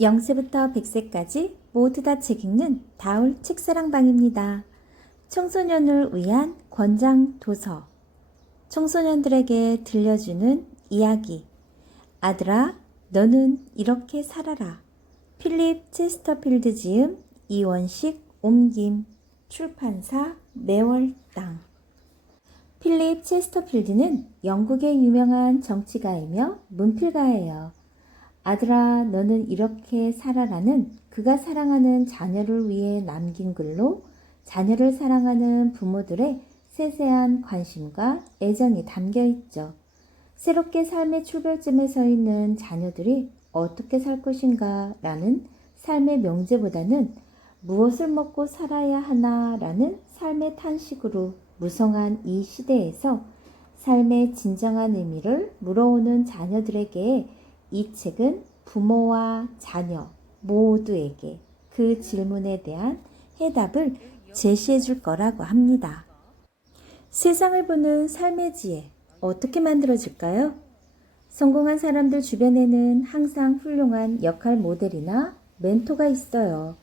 0세부터 100세까지 모두 다 책 읽는 다울 책사랑방입니다. 청소년을 위한 권장 도서. 청소년들에게 들려주는 이야기. 아들아, 너는 이렇게 살아라. 필립 체스터필드 지음, 이원식 옮김, 출판사 매월당. 필립 체스터필드는 영국의 유명한 정치가이며 문필가예요. 아들아, 너는 이렇게 살아라는 그가 사랑하는 자녀를 위해 남긴 글로 자녀를 사랑하는 부모들의 세세한 관심과 애정이 담겨 있죠. 새롭게 삶의 출발점에 서 있는 자녀들이 어떻게 살 것인가 라는 삶의 명제보다는 무엇을 먹고 살아야 하나 라는 삶의 탄식으로 무성한 이 시대에서 삶의 진정한 의미를 물어오는 자녀들에게 이 책은 부모와 자녀 모두에게 그 질문에 대한 해답을 제시해 줄 거라고 합니다. 세상을 보는 삶의 지혜 어떻게 만들어질까요? 성공한 사람들 주변에는 항상 훌륭한 역할 모델이나 멘토가 있어요.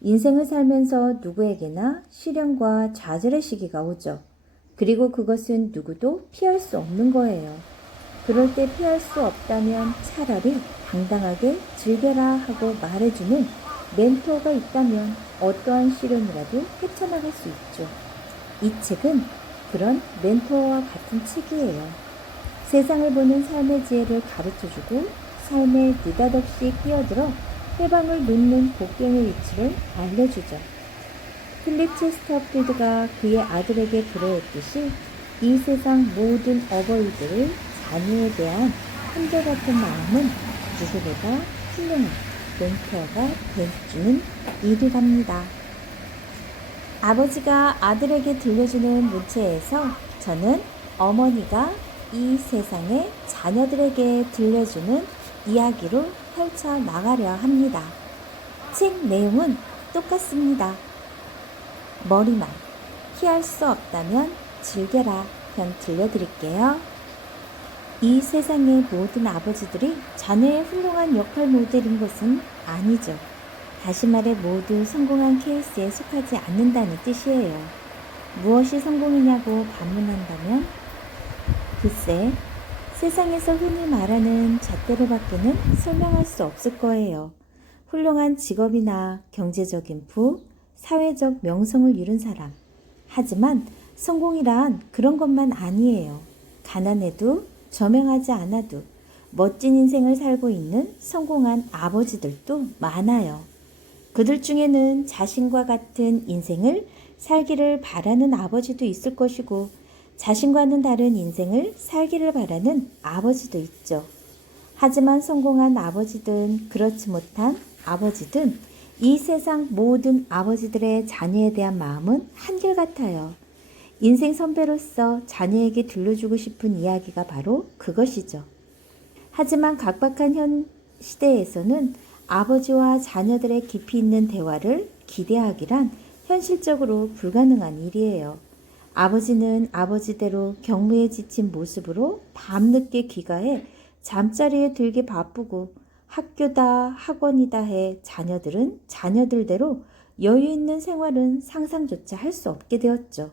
인생을 살면서 누구에게나 시련과 좌절의 시기가 오죠. 그리고 그것은 누구도 피할 수 없는 거예요. 그럴 때 피할 수 없다면 차라리 당당하게 즐겨라 하고 말해주는 멘토가 있다면 어떠한 시련이라도 헤쳐나갈 수 있죠. 이 책은 그런 멘토와 같은 책이에요. 세상을 보는 삶의 지혜를 가르쳐주고 삶에 느닷없이 끼어들어 해방을 놓는 복경의 위치를 알려주죠. 필립 체스터필드가 그의 아들에게 그러했듯이 이 세상 모든 어버이들의 자녀에 대한 한결같은 마음은 누구보다 훌륭한 멘토가 되어주는 일이랍니다. 아버지가 아들에게 들려주는 문체에서 저는 어머니가 이 세상의 자녀들에게 들려주는 이야기로 펼쳐 나가려 합니다. 책 내용은 똑같습니다. 머리말, 피할 수 없다면 즐겨라 편 들려드릴게요. 이 세상의 모든 아버지들이 자녀의 훌륭한 역할 모델인 것은 아니죠. 다시 말해 모두 성공한 케이스에 속하지 않는다는 뜻이에요. 무엇이 성공이냐고 반문한다면 글쎄, 세상에서 흔히 말하는 잣대로밖에는 설명할 수 없을 거예요. 훌륭한 직업이나 경제적인 부, 사회적 명성을 이룬 사람. 하지만 성공이란 그런 것만 아니에요. 가난해도 저명하지 않아도 멋진 인생을 살고 있는 성공한 아버지들도 많아요. 그들 중에는 자신과 같은 인생을 살기를 바라는 아버지도 있을 것이고 자신과는 다른 인생을 살기를 바라는 아버지도 있죠. 하지만 성공한 아버지든 그렇지 못한 아버지든 이 세상 모든 아버지들의 자녀에 대한 마음은 한결같아요. 인생 선배로서 자녀에게 들려주고 싶은 이야기가 바로 그것이죠. 하지만 각박한 현 시대에서는 아버지와 자녀들의 깊이 있는 대화를 기대하기란 현실적으로 불가능한 일이에요. 아버지는 아버지대로 경무에 지친 모습으로 밤늦게 귀가해 잠자리에 들기 바쁘고 학교다 학원이다 해 자녀들은 자녀들대로 여유 있는 생활은 상상조차 할 수 없게 되었죠.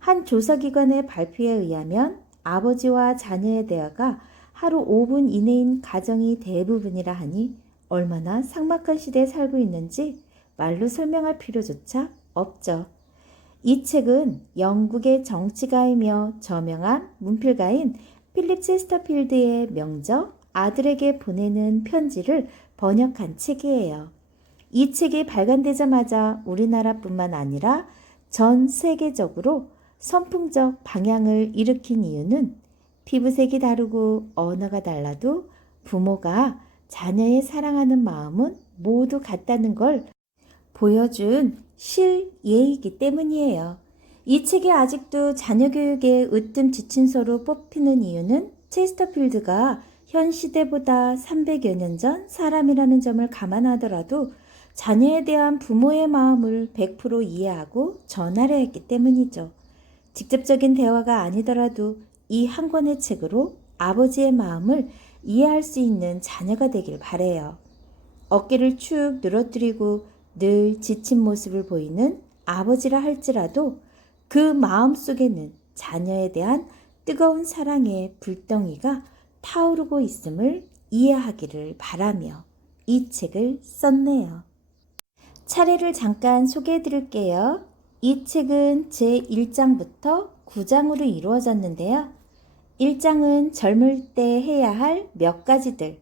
한 조사기관의 발표에 의하면 아버지와 자녀의 대화가 하루 5분 이내인 가정이 대부분이라 하니 얼마나 삭막한 시대에 살고 있는지 말로 설명할 필요조차 없죠. 이 책은 영국의 정치가이며 저명한 문필가인 필립 체스터필드의 명적 아들에게 보내는 편지를 번역한 책이에요. 이 책이 발간되자마자 우리나라뿐만 아니라 전 세계적으로 선풍적 방향을 일으킨 이유는 피부색이 다르고 언어가 달라도 부모가 자녀의 사랑하는 마음은 모두 같다는 걸 보여준 실예이기 때문이에요. 이 책이 아직도 자녀 교육에 으뜸 지친서로 뽑히는 이유는 체스터필드가 현 시대보다 300여 년 전 사람이라는 점을 감안하더라도 자녀에 대한 부모의 마음을 100% 이해하고 전하려 했기 때문이죠. 직접적인 대화가 아니더라도 이 한 권의 책으로 아버지의 마음을 이해할 수 있는 자녀가 되길 바래요. 어깨를 축 늘어뜨리고 늘 지친 모습을 보이는 아버지라 할지라도 그 마음속에는 자녀에 대한 뜨거운 사랑의 불덩이가 타오르고 있음을 이해하기를 바라며 이 책을 썼네요. 차례를 잠깐 소개해 드릴게요. 이 책은 제1장부터 9장으로 이루어졌는데요. 1장은 젊을 때 해야 할 몇 가지들,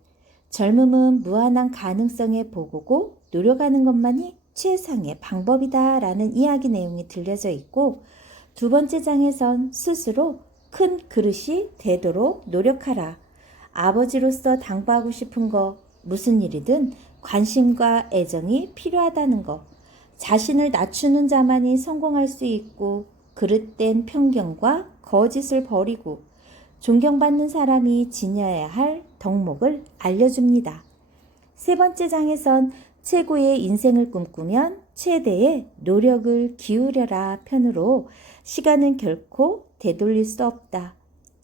젊음은 무한한 가능성의 보고고 노력하는 것만이 최상의 방법이다 라는 이야기 내용이 들려져 있고, 두 번째 장에선 스스로 큰 그릇이 되도록 노력하라. 아버지로서 당부하고 싶은 거, 무슨 일이든 관심과 애정이 필요하다는 거, 자신을 낮추는 자만이 성공할 수 있고 그릇된 편견과 거짓을 버리고 존경받는 사람이 지녀야 할 덕목을 알려줍니다. 세 번째 장에선 최고의 인생을 꿈꾸면 최대의 노력을 기울여라 편으로 시간은 결코 되돌릴 수 없다.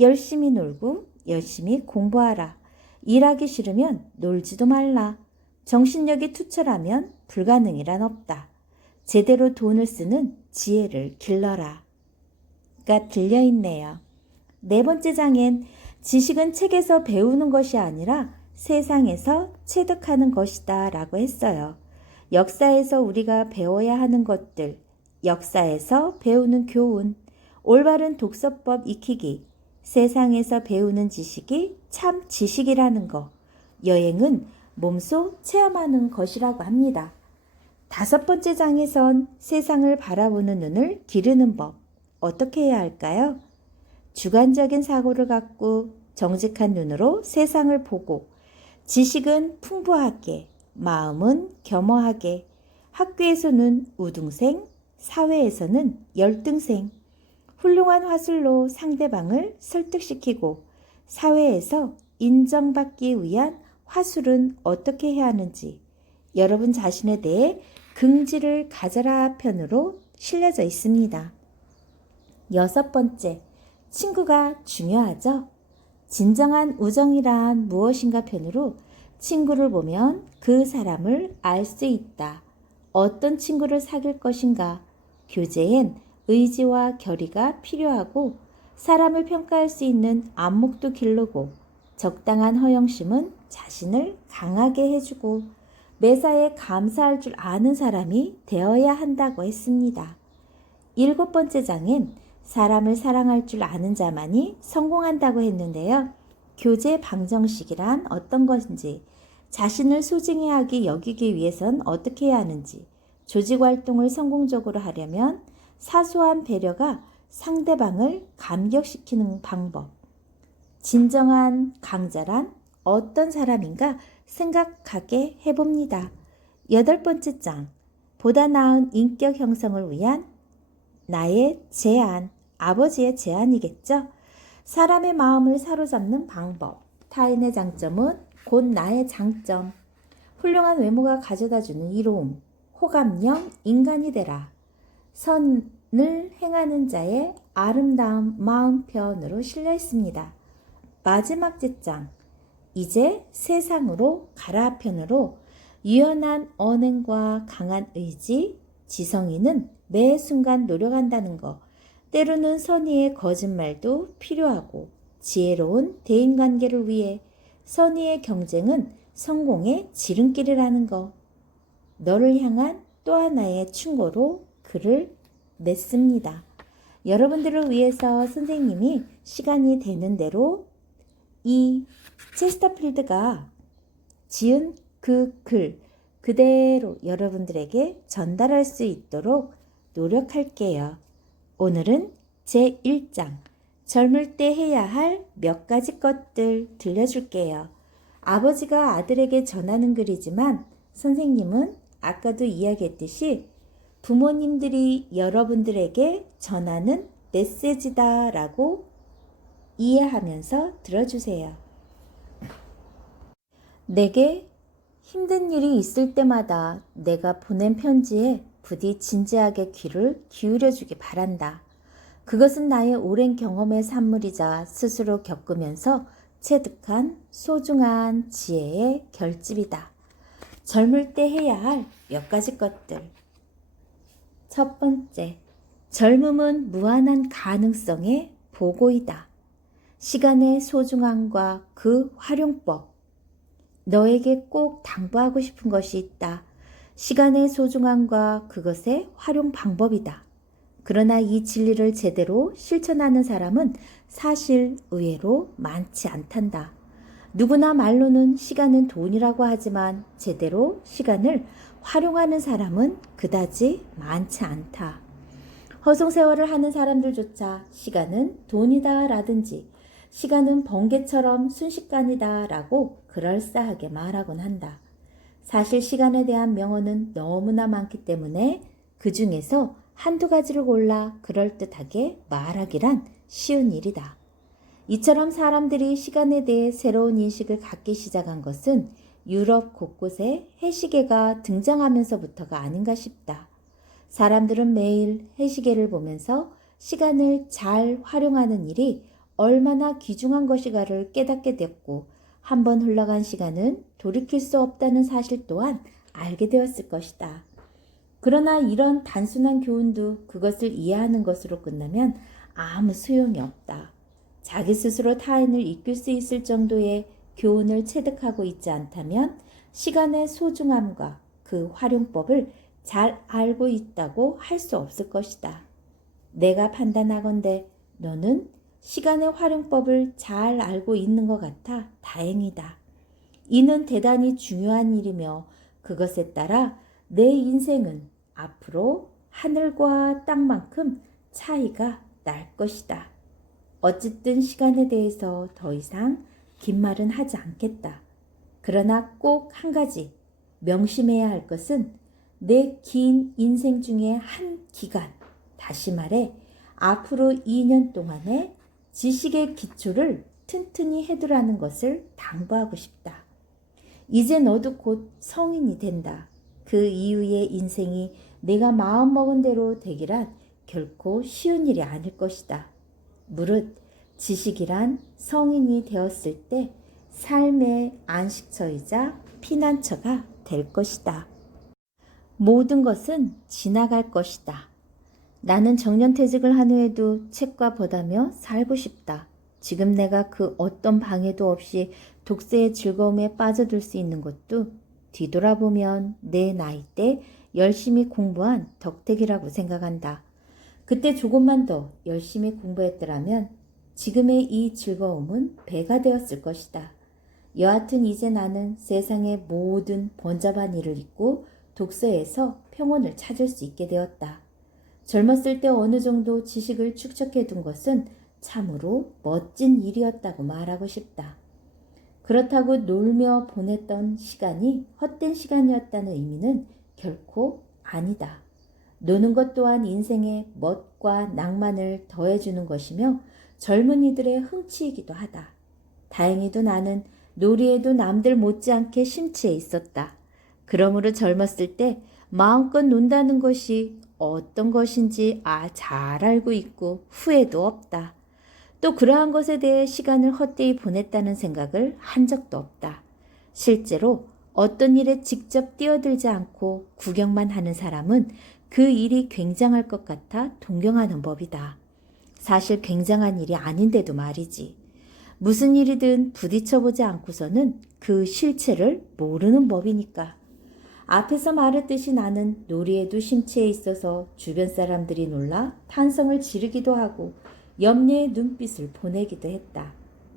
열심히 놀고 열심히 공부하라. 일하기 싫으면 놀지도 말라. 정신력이 투철하면 불가능이란 없다. 제대로 돈을 쓰는 지혜를 길러라. 가 들려있네요. 네 번째 장엔 지식은 책에서 배우는 것이 아니라 세상에서 체득하는 것이다 라고 했어요. 역사에서 우리가 배워야 하는 것들, 역사에서 배우는 교훈, 올바른 독서법 익히기, 세상에서 배우는 지식이 참 지식이라는 거, 여행은 몸소 체험하는 것이라고 합니다. 다섯 번째 장에선 세상을 바라보는 눈을 기르는 법, 어떻게 해야 할까요? 주관적인 사고를 갖고 정직한 눈으로 세상을 보고, 지식은 풍부하게, 마음은 겸허하게, 학교에서는 우등생, 사회에서는 열등생, 훌륭한 화술로 상대방을 설득시키고, 사회에서 인정받기 위한 화술은 어떻게 해야 하는지, 여러분 자신에 대해 긍지를 가져라 편으로 실려져 있습니다. 여섯 번째, 친구가 중요하죠? 진정한 우정이란 무엇인가 편으로 친구를 보면 그 사람을 알 수 있다. 어떤 친구를 사귈 것인가? 교제엔 의지와 결의가 필요하고 사람을 평가할 수 있는 안목도 기르고 적당한 허영심은 자신을 강하게 해주고 매사에 감사할 줄 아는 사람이 되어야 한다고 했습니다. 일곱 번째 장엔 사람을 사랑할 줄 아는 자만이 성공한다고 했는데요. 교제 방정식이란 어떤 것인지, 자신을 소중히 하게 여기기 위해선 어떻게 해야 하는지, 조직 활동을 성공적으로 하려면 사소한 배려가 상대방을 감격시키는 방법, 진정한 강자란 어떤 사람인가 생각하게 해봅니다. 여덟 번째 장, 보다 나은 인격 형성을 위한 나의 제안, 아버지의 제안이겠죠. 사람의 마음을 사로잡는 방법, 타인의 장점은 곧 나의 장점, 훌륭한 외모가 가져다주는 이로움, 호감형 인간이 되라, 선을 행하는 자의 아름다운 마음편으로 실려 있습니다. 마지막 제장, 이제 세상으로 가라 편으로 유연한 언행과 강한 의지, 지성이는 매 순간 노력한다는 것, 때로는 선의의 거짓말도 필요하고 지혜로운 대인관계를 위해 선의의 경쟁은 성공의 지름길이라는 것, 너를 향한 또 하나의 충고로 글을 맺습니다. 여러분들을 위해서 선생님이 시간이 되는 대로 이 체스터필드가 지은 그 글 그대로 여러분들에게 전달할 수 있도록 노력할게요. 오늘은 제1장 젊을 때 해야 할 몇 가지 것들 들려줄게요. 아버지가 아들에게 전하는 글이지만 선생님은 아까도 이야기했듯이 부모님들이 여러분들에게 전하는 메시지다 라고 이해하면서 들어주세요. 내게 힘든 일이 있을 때마다 내가 보낸 편지에 부디 진지하게 귀를 기울여주기 바란다. 그것은 나의 오랜 경험의 산물이자 스스로 겪으면서 체득한 소중한 지혜의 결집이다. 젊을 때 해야 할 몇 가지 것들. 첫 번째, 젊음은 무한한 가능성의 보고이다. 시간의 소중함과 그 활용법. 너에게 꼭 당부하고 싶은 것이 있다. 시간의 소중함과 그것의 활용 방법이다. 그러나 이 진리를 제대로 실천하는 사람은 사실 의외로 많지 않단다. 누구나 말로는 시간은 돈이라고 하지만 제대로 시간을 활용하는 사람은 그다지 많지 않다. 허송세월을 하는 사람들조차 시간은 돈이다 라든지 시간은 번개처럼 순식간이다 라고 그럴싸하게 말하곤 한다. 사실 시간에 대한 명언은 너무나 많기 때문에 그 중에서 한두 가지를 골라 그럴듯하게 말하기란 쉬운 일이다. 이처럼 사람들이 시간에 대해 새로운 인식을 갖기 시작한 것은 유럽 곳곳에 해시계가 등장하면서부터가 아닌가 싶다. 사람들은 매일 해시계를 보면서 시간을 잘 활용하는 일이 얼마나 귀중한 것이가를 깨닫게 됐고, 한번 흘러간 시간은 돌이킬 수 없다는 사실 또한 알게 되었을 것이다. 그러나 이런 단순한 교훈도 그것을 이해하는 것으로 끝나면 아무 소용이 없다. 자기 스스로 타인을 이끌 수 있을 정도의 교훈을 체득하고 있지 않다면 시간의 소중함과 그 활용법을 잘 알고 있다고 할 수 없을 것이다. 내가 판단하건대 너는 시간의 활용법을 잘 알고 있는 것 같아 다행이다. 이는 대단히 중요한 일이며 그것에 따라 내 인생은 앞으로 하늘과 땅만큼 차이가 날 것이다. 어쨌든 시간에 대해서 더 이상 긴 말은 하지 않겠다. 그러나 꼭 한 가지 명심해야 할 것은 내 긴 인생 중에 한 기간, 다시 말해 앞으로 2년 동안의 지식의 기초를 튼튼히 해두라는 것을 당부하고 싶다. 이제 너도 곧 성인이 된다. 그 이후의 인생이 내가 마음먹은 대로 되기란 결코 쉬운 일이 아닐 것이다. 무릇 지식이란 성인이 되었을 때 삶의 안식처이자 피난처가 될 것이다. 모든 것은 지나갈 것이다. 나는 정년퇴직을 한 후에도 책과 보다며 살고 싶다. 지금 내가 그 어떤 방해도 없이 독서의 즐거움에 빠져들 수 있는 것도 뒤돌아보면 내 나이 때 열심히 공부한 덕택이라고 생각한다. 그때 조금만 더 열심히 공부했더라면 지금의 이 즐거움은 배가 되었을 것이다. 여하튼 이제 나는 세상의 모든 번잡한 일을 잊고 독서에서 평온을 찾을 수 있게 되었다. 젊었을 때 어느 정도 지식을 축적해 둔 것은 참으로 멋진 일이었다고 말하고 싶다. 그렇다고 놀며 보냈던 시간이 헛된 시간이었다는 의미는 결코 아니다. 노는 것 또한 인생의 멋과 낭만을 더해주는 것이며 젊은이들의 흥취이기도 하다. 다행히도 나는 놀이에도 남들 못지않게 심취해 있었다. 그러므로 젊었을 때 마음껏 논다는 것이 어떤 것인지 잘 알고 있고 후회도 없다. 또 그러한 것에 대해 시간을 헛되이 보냈다는 생각을 한 적도 없다. 실제로 어떤 일에 직접 뛰어들지 않고 구경만 하는 사람은 그 일이 굉장할 것 같아 동경하는 법이다. 사실 굉장한 일이 아닌데도 말이지. 무슨 일이든 부딪혀보지 않고서는 그 실체를 모르는 법이니까. 앞에서 말했듯이 나는 놀이에도 심취해 있어서 주변 사람들이 놀라 탄성을 지르기도 하고 염려의 눈빛을 보내기도 했다.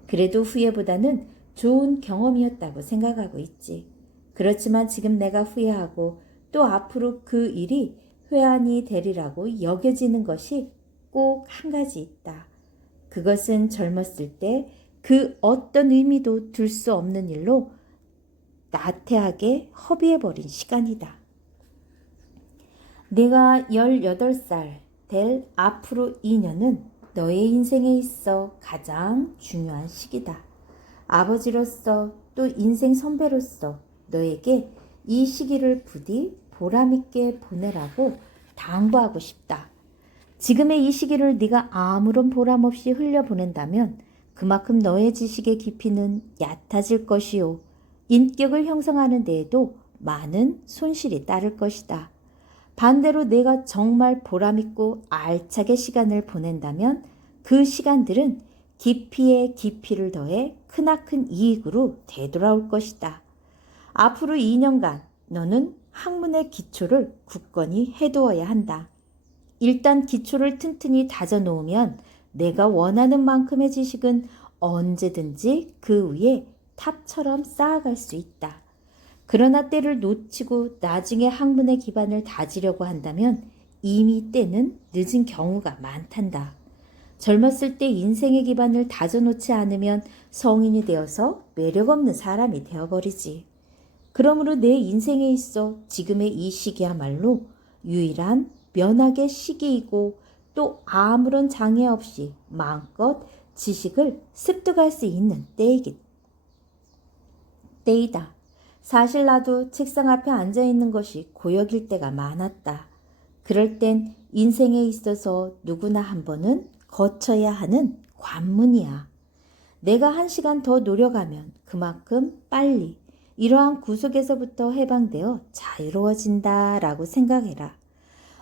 그래도 후회보다는 좋은 경험이었다고 생각하고 있지. 그렇지만 지금 내가 후회하고 또 앞으로 그 일이 회한이 되리라고 여겨지는 것이 꼭 한 가지 있다. 그것은 젊었을 때 그 어떤 의미도 둘 수 없는 일로 나태하게 허비해버린 시간이다. 네가 18살 될 앞으로 2년은 너의 인생에 있어 가장 중요한 시기다. 아버지로서 또 인생 선배로서 너에게 이 시기를 부디 보람있게 보내라고 당부하고 싶다. 지금의 이 시기를 네가 아무런 보람 없이 흘려보낸다면 그만큼 너의 지식의 깊이는 얕아질 것이요. 인격을 형성하는 데에도 많은 손실이 따를 것이다. 반대로 내가 정말 보람있고 알차게 시간을 보낸다면 그 시간들은 깊이에 깊이를 더해 크나큰 이익으로 되돌아올 것이다. 앞으로 2년간 너는 학문의 기초를 굳건히 해두어야 한다. 일단 기초를 튼튼히 다져놓으면 내가 원하는 만큼의 지식은 언제든지 그 위에 탑처럼 쌓아갈 수 있다. 그러나 때를 놓치고 나중에 학문의 기반을 다지려고 한다면 이미 때는 늦은 경우가 많단다. 젊었을 때 인생의 기반을 다져놓지 않으면 성인이 되어서 매력없는 사람이 되어버리지. 그러므로 내 인생에 있어 지금의 이 시기야말로 유일한 면학의 시기이고 또 아무런 장애 없이 마음껏 지식을 습득할 수 있는 때이다. 사실 나도 책상 앞에 앉아 있는 것이 고역일 때가 많았다. 그럴 땐 인생에 있어서 누구나 한 번은 거쳐야 하는 관문이야. 내가 1시간 더 노력하면 그만큼 빨리 이러한 구속에서부터 해방되어 자유로워진다라고 생각해라.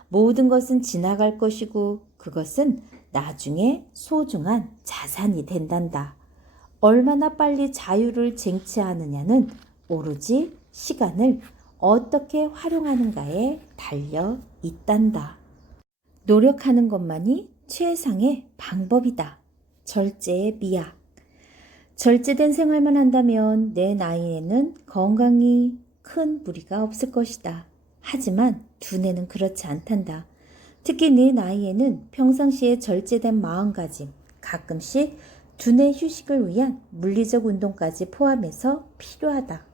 모든 것은 지나갈 것이고 그것은 나중에 소중한 자산이 된단다. 얼마나 빨리 자유를 쟁취하느냐는 오로지 시간을 어떻게 활용하는가에 달려 있단다. 노력하는 것만이 최상의 방법이다. 절제의 미학. 절제된 생활만 한다면 내 나이에는 건강이 큰 무리가 없을 것이다. 하지만 두뇌는 그렇지 않단다. 특히 내 나이에는 평상시에 절제된 마음가짐, 가끔씩 두뇌 휴식을 위한 물리적 운동까지 포함해서 필요하다.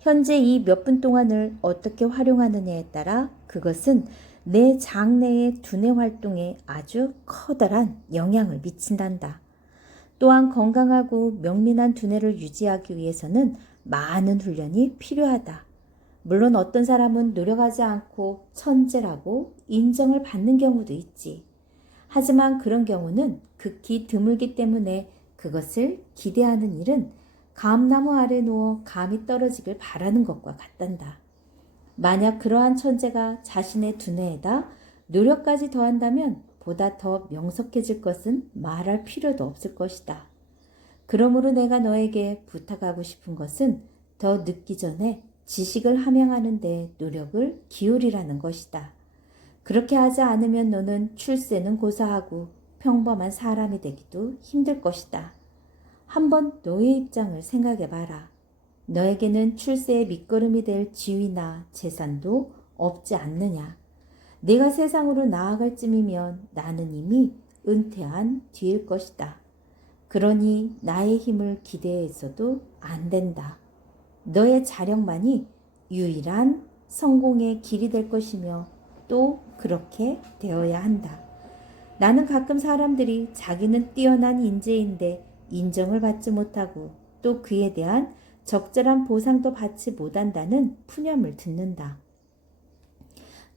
현재 이 몇 분 동안을 어떻게 활용하느냐에 따라 그것은 내 장내의 두뇌 활동에 아주 커다란 영향을 미친단다. 또한 건강하고 명민한 두뇌를 유지하기 위해서는 많은 훈련이 필요하다. 물론 어떤 사람은 노력하지 않고 천재라고 인정을 받는 경우도 있지. 하지만 그런 경우는 극히 드물기 때문에 그것을 기대하는 일은 감나무 아래 누워 감이 떨어지길 바라는 것과 같단다. 만약 그러한 천재가 자신의 두뇌에다 노력까지 더한다면 보다 더 명석해질 것은 말할 필요도 없을 것이다. 그러므로 내가 너에게 부탁하고 싶은 것은 더 늦기 전에 지식을 함양하는 데 노력을 기울이라는 것이다. 그렇게 하지 않으면 너는 출세는 고사하고 평범한 사람이 되기도 힘들 것이다. 한번 너의 입장을 생각해 봐라. 너에게는 출세의 밑거름이 될 지위나 재산도 없지 않느냐. 내가 세상으로 나아갈 쯤이면 나는 이미 은퇴한 뒤일 것이다. 그러니 나의 힘을 기대해서도 안 된다. 너의 자력만이 유일한 성공의 길이 될 것이며 또 그렇게 되어야 한다. 나는 가끔 사람들이 자기는 뛰어난 인재인데 인정을 받지 못하고 또 그에 대한 적절한 보상도 받지 못한다는 푸념을 듣는다.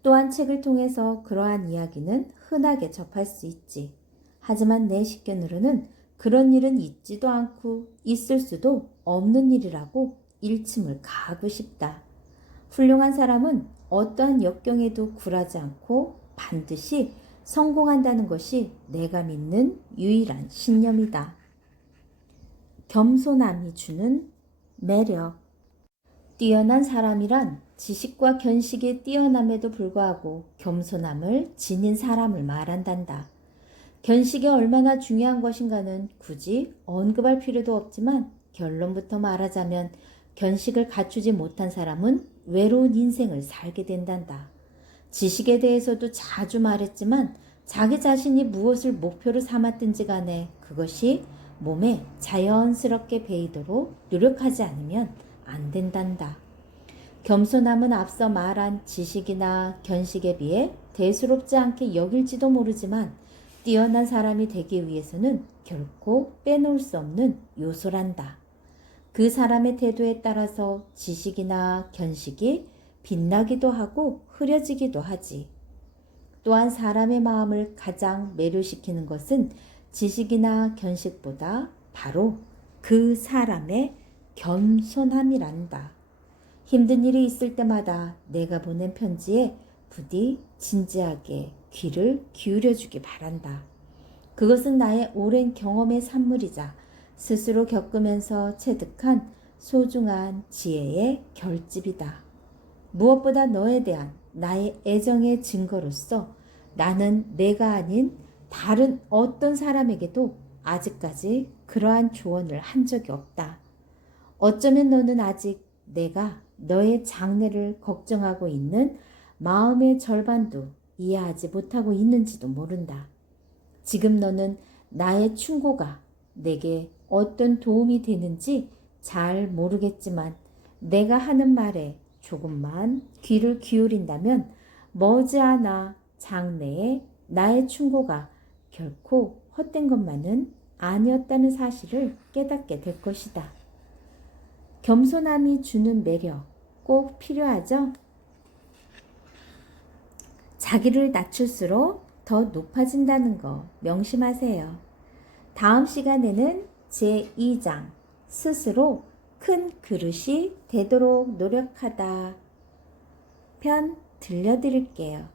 또한 책을 통해서 그러한 이야기는 흔하게 접할 수 있지. 하지만 내 식견으로는 그런 일은 있지도 않고 있을 수도 없는 일이라고 일침을 가하고 싶다. 훌륭한 사람은 어떠한 역경에도 굴하지 않고 반드시 성공한다는 것이 내가 믿는 유일한 신념이다. 겸손함이 주는 매력. 뛰어난 사람이란 지식과 견식에 뛰어남에도 불구하고 겸손함을 지닌 사람을 말한단다. 견식이 얼마나 중요한 것인가는 굳이 언급할 필요도 없지만 결론부터 말하자면 견식을 갖추지 못한 사람은 외로운 인생을 살게 된단다. 지식에 대해서도 자주 말했지만 자기 자신이 무엇을 목표로 삼았든지 간에 그것이 몸에 자연스럽게 배이도록 노력하지 않으면 안 된단다. 겸손함은 앞서 말한 지식이나 견식에 비해 대수롭지 않게 여길지도 모르지만 뛰어난 사람이 되기 위해서는 결코 빼놓을 수 없는 요소란다. 그 사람의 태도에 따라서 지식이나 견식이 빛나기도 하고 흐려지기도 하지. 또한 사람의 마음을 가장 매료시키는 것은 지식이나 견식보다 바로 그 사람의 겸손함이란다. 힘든 일이 있을 때마다 내가 보낸 편지에 부디 진지하게 귀를 기울여 주기 바란다. 그것은 나의 오랜 경험의 산물이자 스스로 겪으면서 체득한 소중한 지혜의 결집이다. 무엇보다 너에 대한 나의 애정의 증거로서 나는 내가 아닌 다른 어떤 사람에게도 아직까지 그러한 조언을 한 적이 없다. 어쩌면 너는 아직 내가 너의 장래를 걱정하고 있는 마음의 절반도 이해하지 못하고 있는지도 모른다. 지금 너는 나의 충고가 내게 어떤 도움이 되는지 잘 모르겠지만 내가 하는 말에 조금만 귀를 기울인다면 머지않아 장래에 나의 충고가 결코 헛된 것만은 아니었다는 사실을 깨닫게 될 것이다. 겸손함이 주는 매력 꼭 필요하죠? 자기를 낮출수록 더 높아진다는 거 명심하세요. 다음 시간에는 제2장 스스로 큰 그릇이 되도록 노력하다 편 들려드릴게요.